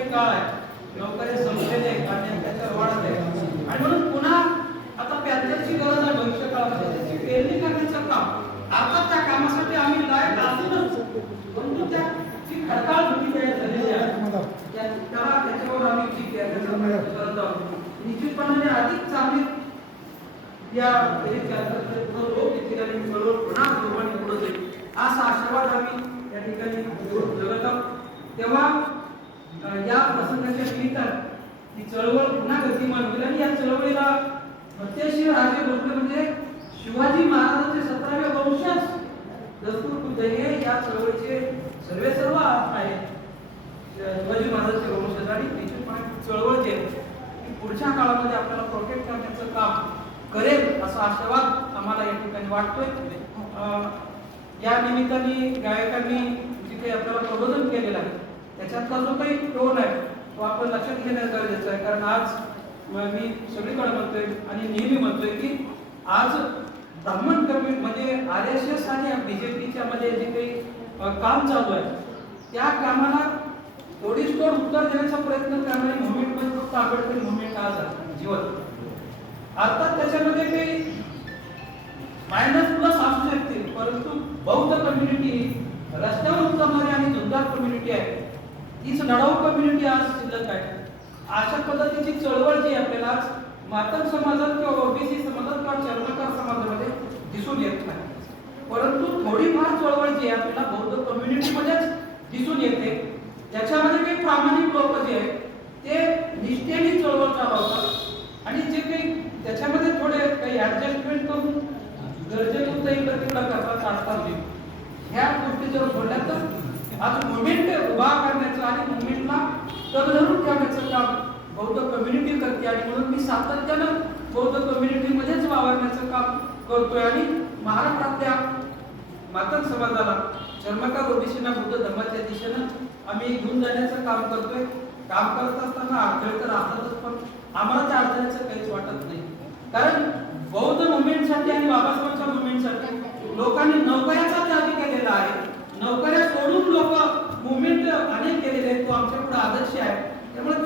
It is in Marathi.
काळ आहे. नोकऱ्या संपलेले आहेत आणि त्याच्यावर वाढत आहे. आणि म्हणून पुन्हा आता पॅन्थरची गरज आहे भविष्य काळामध्ये त्याची पेरणी करण्याचं काम. अर्थात त्या कामासाठी आम्ही लायक असूनच परंतु त्या जी खडकाळ भूमी तयार झालेली आहे त्या- त्याला त्याच्यावर आम्ही जी करत आहोत निश्चितपणाने अधिक चांगली या लोक चळवळ पुन्हा जोमाने पुढे जाईल. असा आशावाद आम्ही या ठिकाणी जगत आहोत तेव्हा अ, या प्रसंगाच्या निमित्तात ही चळवळ पुन्हा गतिमान होईल आणि या चळवळीला प्रत्यक्ष राजे भोसले म्हणजे शिवाजी महाराजांचे सतराव्या वंशज दस्तूर खुद्द हे या चळवळीचे सर्वे सर्व आहेत शिवाजी महाराजांचे वंशज आणि निश्चितपणे चळवळ जे आहे, पुढच्या काळामध्ये आपल्याला प्रोटेक्ट करण्याचं काम करेल असा आशावाद आम्हाला या ठिकाणी वाटतोय. अं, या निमित्ताने गायकांनी जे काही आपल्याला प्रबोधन केलेलं आहे त्याच्यातला जो काही टोन आहे लक्षात घेणं गरजेचं आहे. कारण आज मी सगळीकडे म्हणतोय आणि नेहमी म्हणतोय की आज ब्राह्मण कमी म्हणजे आर एस एस आणि बीजेपीच्या मध्ये जे काही काम चालू आहे त्या कामाला थोडीच तोड उत्तर देण्याचा प्रयत्न करणारी मुवमेंट म्हणजे फक्त आंबेडकरी मुवमेंट आज आहे जीवन अर्थात त्याच्यामध्ये काही मायनस प्लस असू शकते परंतु बौद्ध कम्युनिटी रस्त्यावर उतरणारी आणि जुंदार कम्युनिटी आहे तीच लढाऊ कम्युनिटी आज शिल्लक आहे. अशा पद्धतीची चळवळ जी आपल्याला आज मातक समाजात किंवा ओबीसी समाजात किंवा चर्मकार समाजामध्ये दिसून येत नाही. परंतु थोडीफार चळवळ जी आहे आपल्याला बौद्ध कम्युनिटीमध्येच दिसून येते त्याच्यामध्ये काही प्रामाणिक लोक जे आहेत ते निष्ठेने चळवळ चालवतात. आणि जे काही त्याच्यामध्ये थोडे काही ऍडजस्टमेंट करून गरजेपुरतं इकडे तिकडं करतात ह्या गोष्टी जर सोडल्या तर आज मुवमेंट उभा तर धरून ठेवण्याचं काम बौद्ध कम्युनिटी करते आणि म्हणून मी सातत्यानं बौद्ध कम्युनिटीमध्येच वावरण्याचं काम करतोय आणि महाराष्ट्रातल्या मातक समाजाला चर्मका ओबीसीना बौद्ध धर्माच्या दिशेनं आम्ही घेऊन जाण्याचं काम करतोय. काम करत असताना अडथळे तर असतातच पण आम्हाला त्या अडथळ्याचं काहीच वाटत नाही. कारण बौद्ध मुवमेंटसाठी आणि बाबासाहेबांच्या मुवमेंटसाठी लोकांनी नौकऱ्याचा त्याग केलेला आहे. नौकऱ्या céu.